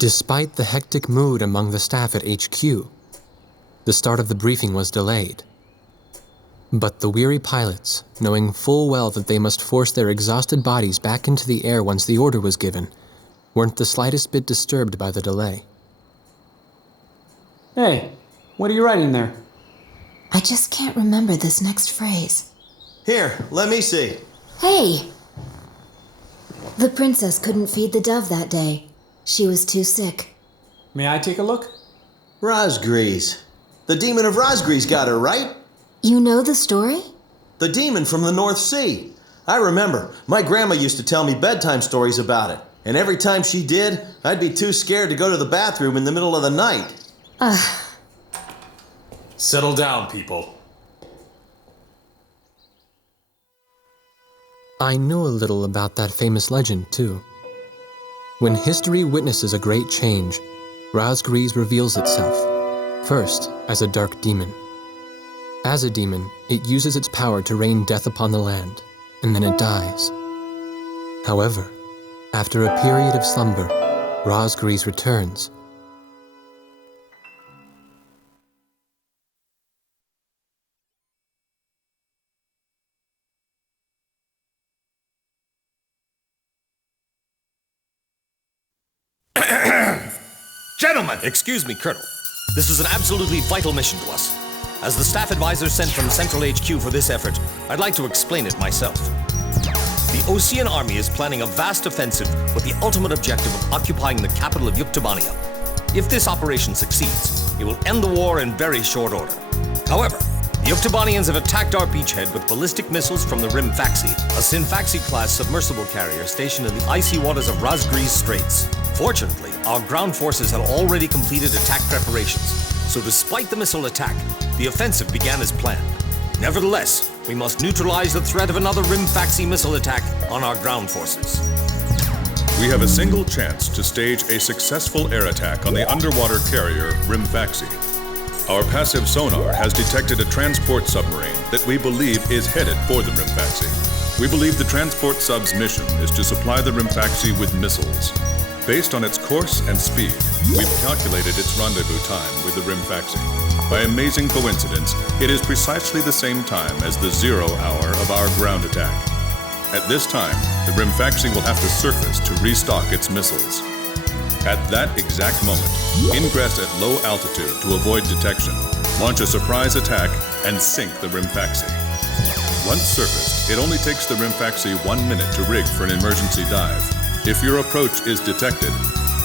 Despite the hectic mood among the staff at HQ, the start of the briefing was delayed. But the weary pilots, knowing full well that they must force their exhausted bodies back into the air once the order was given, weren't the slightest bit disturbed by the delay. Hey, what are you writing there? I just can't remember this next phrase. Here, let me see. Hey! The princess couldn't feed the dove that day. She was too sick. May I take a look? Razgriz. The demon of Razgriz got her, right? You know the story? The demon from the North Sea. I remember. My grandma used to tell me bedtime stories about it. And every time she did, I'd be too scared to go to the bathroom in the middle of the night. Settle down, people. I know a little about that famous legend, too. When history witnesses a great change, Razgriz reveals itself, first as a dark demon. As a demon, it uses its power to rain death upon the land, and then it dies. However, after a period of slumber, Razgriz returns. Gentlemen! Excuse me, Colonel. This is an absolutely vital mission to us. As the staff advisor sent from Central HQ for this effort, I'd like to explain it myself. The Osean army is planning a vast offensive with the ultimate objective of occupying the capital of Yuktobania. If this operation succeeds, it will end the war in very short order. However, the Yuktobanians have attacked our beachhead with ballistic missiles from the hrimfaxi, a hrimfaxi-class submersible carrier stationed in the icy waters of Razgriz Straits. Fortunately, our ground forces had already completed attack preparations, so despite the missile attack, the offensive began as planned. Nevertheless, we must neutralize the threat of another hrimfaxi missile attack on our ground forces. We have a single chance to stage a successful air attack on the underwater carrier hrimfaxi. Our passive sonar has detected a transport submarine that we believe is headed for the hrimfaxi. We believe the transport sub's mission is to supply the hrimfaxi with missiles. Based on its course and speed, we've calculated its rendezvous time with the hrimfaxi. By amazing coincidence, it is precisely the same time as the 0 hour of our ground attack. At this time, the hrimfaxi will have to surface to restock its missiles. At that exact moment, ingress at low altitude to avoid detection, launch a surprise attack, and sink the hrimfaxi. Once surfaced, it only takes the hrimfaxi 1 minute to rig for an emergency dive. If your approach is detected,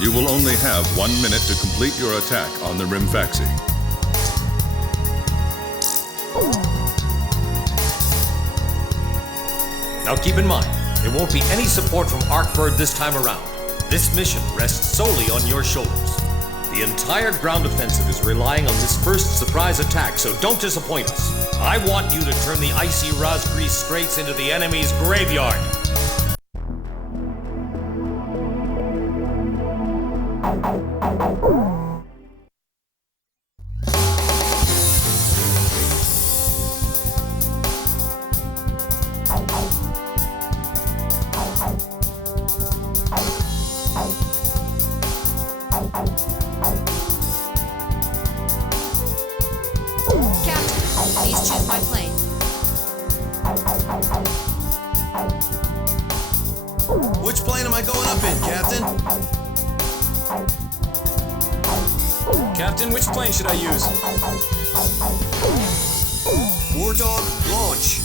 you will only have 1 minute to complete your attack on the hrimfaxi. Now keep in mind, there won't be any support from Arkbird this time around. This mission rests solely on your shoulders. The entire ground offensive is relying on this first surprise attack, so don't disappoint us. I want you to turn the icy Razgriz Straits into the enemy's graveyard. Please choose my plane. Which plane am I going up in, Captain? Captain, which plane should I use? War Dog, launch.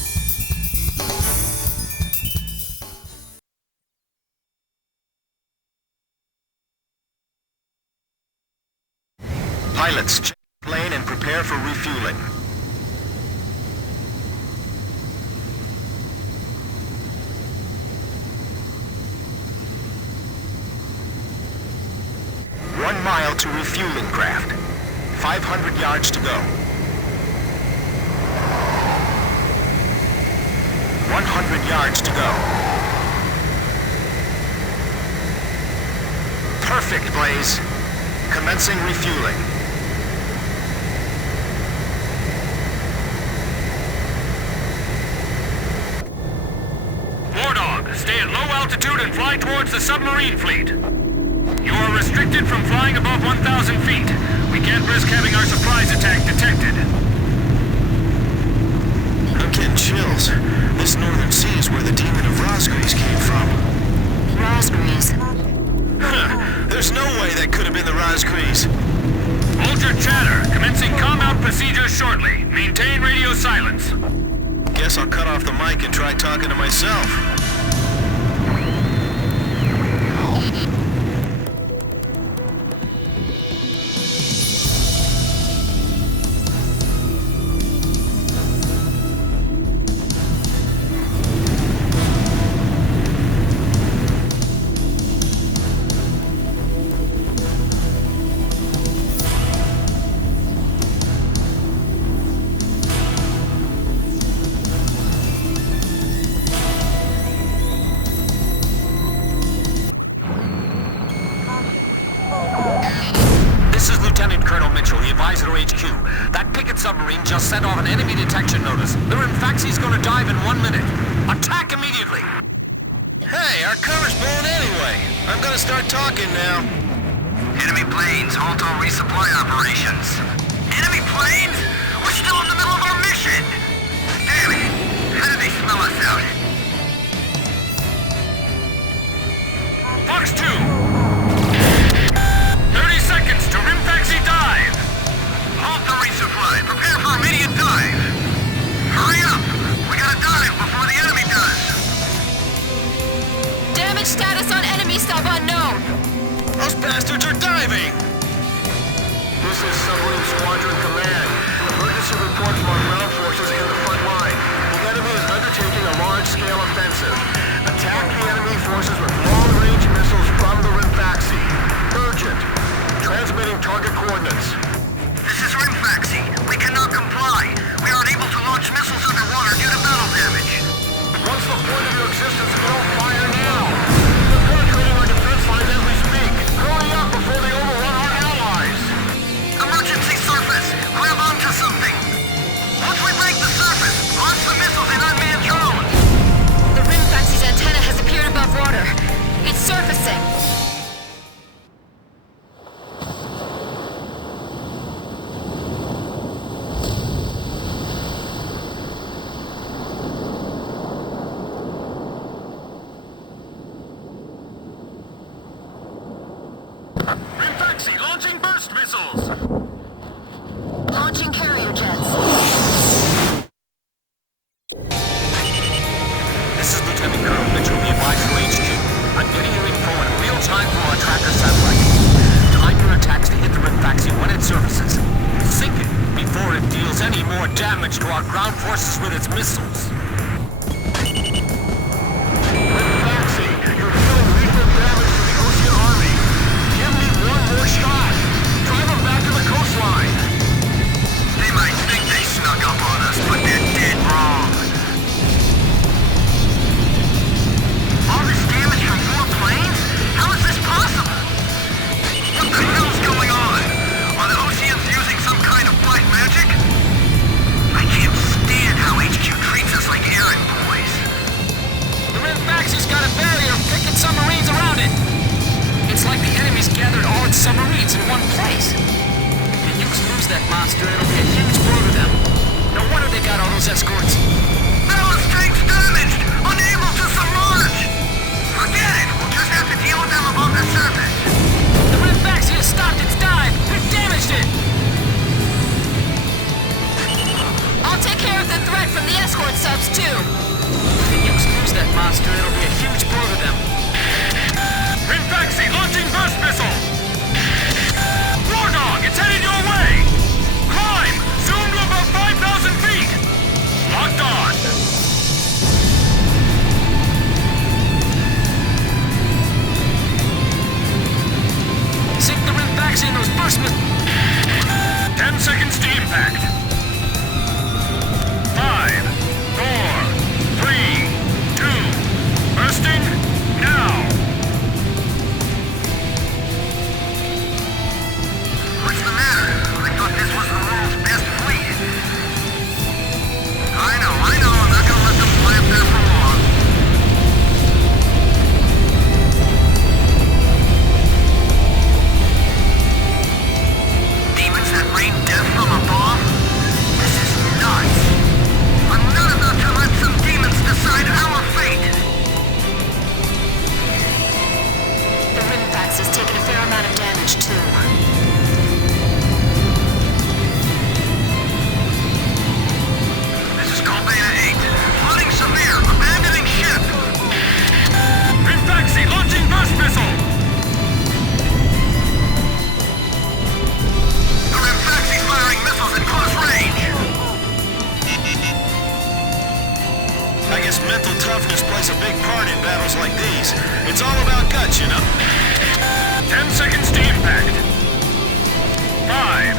Pilots, check the plane and prepare for refueling. One mile to refueling craft. 500 yards to go. 100 yards to go. Perfect, Blaze. Commencing refueling. War Dog, stay at low altitude and fly towards the submarine fleet. You are restricted from flying above 1,000 feet. We can't risk having our surprise attack detected. I'm getting chills. This northern sea is where the demon of Razgriz came from. Razgriz. There's no way that could have been the Razgriz. Hold your chatter. Commencing calm-out procedures shortly. Maintain radio silence. Guess I'll cut off the mic and try talking to myself. HQ. That picket submarine just sent off an enemy detection notice. The hrimfaxi's gonna dive in 1 minute. Attack immediately! Hey, our cover's blown anyway. I'm gonna start talking now. Enemy planes, halt all resupply operations. Enemy planes? We're still in the middle of our mission! Damn it! How did they smell us out? Fox 2! 30 seconds to hrimfaxi dive! Halt the resupply. Prepare for immediate dive. Hurry up! We gotta dive before the enemy does. Damage status on enemy sub unknown. Those bastards are diving! This is Submarine Squadron Command. Emergency report from our ground forces in the front line. The enemy is undertaking a large-scale offensive. Attack the enemy forces with long-range missiles from the hrimfaxi. Urgent. Transmitting target coordinates. This is hrimfaxi. We cannot comply. We are unable to launch missiles underwater due to battle damage. What's the point of your existence if you don't fire now? We're penetrating our defense line as we speak. Hurry up before they overrun our allies. Emergency surface. Grab onto something. Once we break the surface, launch the missiles in unmanned drones. The hrimfaxi's antenna has appeared above water. It's surfacing. Hrimfaxi launching burst missiles! Launching carrier jets. This is Lieutenant Colonel Mitchell, the advisor HQ. I'm getting your info in real time from our tracker satellite. Time your attacks to hit the hrimfaxi when it surfaces. Sink it before it deals any more damage to our ground forces with its missiles. Hrimfaxi, you're dealing lethal damage to the Ocean Army. Give me one more shot. Drive them back to the coastline. They might think they snuck up on us, but they're dead wrong. All this damage from 4 planes? How is this possible? What the hell's going on? Are the Oceans using some kind of black magic? I can't stand how HQ treats us like errand boys. The hrimfaxi's got a barrier of picket submarines around it. It's like the enemy's gathered all its submarines in one place. If you lose that monster, it'll be a huge blow to them. No wonder they got all those escorts. Ballast tanks damaged! Unable to submerge! Forget it! We'll just have to deal with them above the surface. The hrimfaxi has stopped its dive. We've damaged it. I'll take care of the threat from the escort subs too. If you lose that monster, it'll be a huge blow to them. Hrimfaxi launching burst missile! War Dog, it's headed your way! Climb! Zoom to about 5,000 feet! Locked on! Sink the hrimfaxi in those burst missiles. 10 seconds to impact. 5, 4, 3, 2, bursting now! What's the matter? I thought this was the world's best fleet. I know. I'm not gonna let them fly up there for long. Chin up. 10 seconds to impact. 5,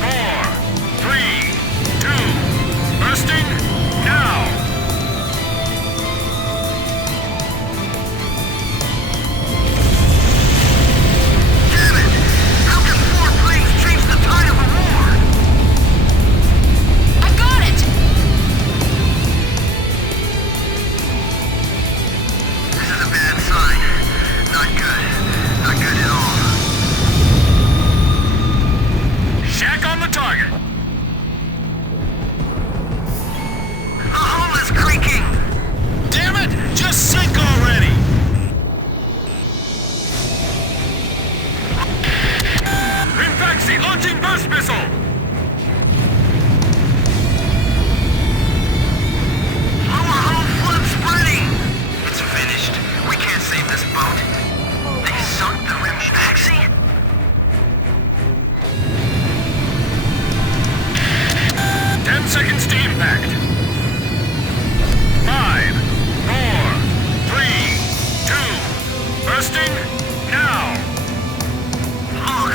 4, 3, 2, bursting now. Damn it! How can 4 planes change the tide of the war? I got it! This is a bad sign. Not good. Not good at all. Shack on the target. The hull is creaking! Damn it! Just sink already! Hrimfaxi launching burst missile. Lower hull flood spreading! It's finished. We can't save this boat. They sunk the hrimfaxi? 10 seconds to impact. 5, 4, 3, 2, bursting now. Look!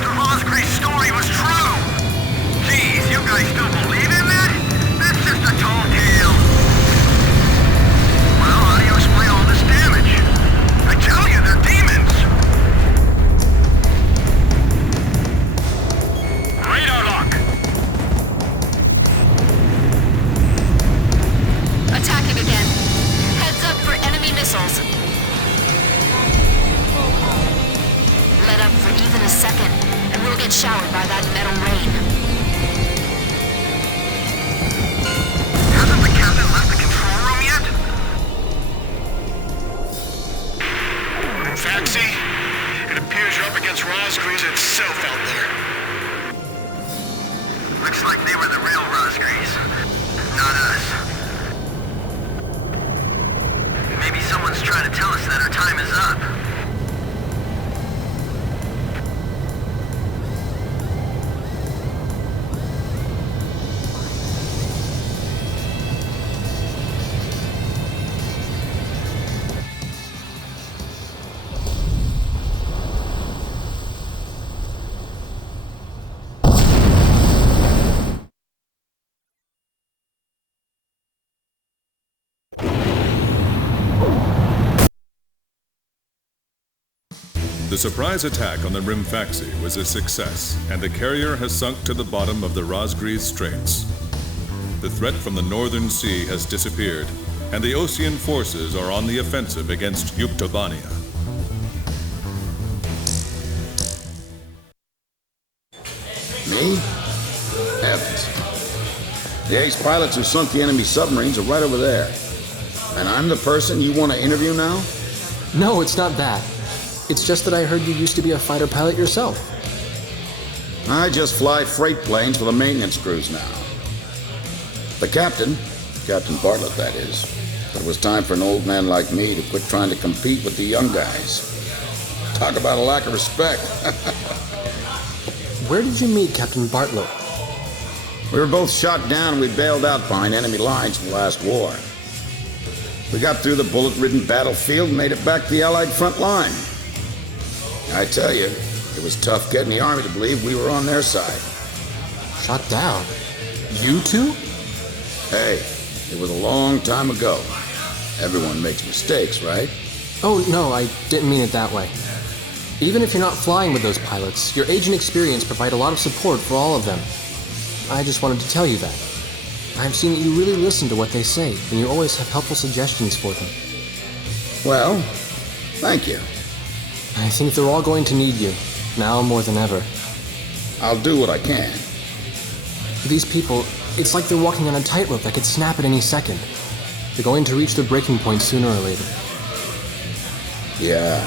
The Razgriz story was true! Geez, you guys still believe in that? That's just a tall tale. Well, how do you explain all this damage? I tell you, they're demons! Radar lock. Attacking again. Heads up for enemy missiles. Let up for even a second, and we'll get showered by that metal rain. Hasn't the captain left the control room yet? Hrimfaxi, it appears you're up against Razgriz itself out there. Looks like they were the real Razgriz. Not us. Maybe someone's trying to tell us that our time is up. The surprise attack on the Hrimfaxi was a success, and the carrier has sunk to the bottom of the Razgriz Straits. The threat from the northern sea has disappeared, and the Osean forces are on the offensive against Yuktobania. Me? Heavens. The ace pilots who sunk the enemy submarines are right over there. And I'm the person you want to interview now? No, it's not that. It's just that I heard you used to be a fighter pilot yourself. I just fly freight planes for the maintenance crews now. The captain, Captain Bartlett that is, thought it was time for an old man like me to quit trying to compete with the young guys. Talk about a lack of respect. Where did you meet Captain Bartlett? We were both shot down and we bailed out behind enemy lines in the last war. We got through the bullet-ridden battlefield and made it back to the Allied front line. I tell you, it was tough getting the Army to believe we were on their side. Shot down? You two? Hey, it was a long time ago. Everyone makes mistakes, right? Oh, no, I didn't mean it that way. Even if you're not flying with those pilots, your age and experience provide a lot of support for all of them. I just wanted to tell you that. I've seen that you really listen to what they say, and you always have helpful suggestions for them. Well, thank you. I think they're all going to need you, now more than ever. I'll do what I can. These people, it's like they're walking on a tightrope that could snap at any second. They're going to reach their breaking point sooner or later. Yeah.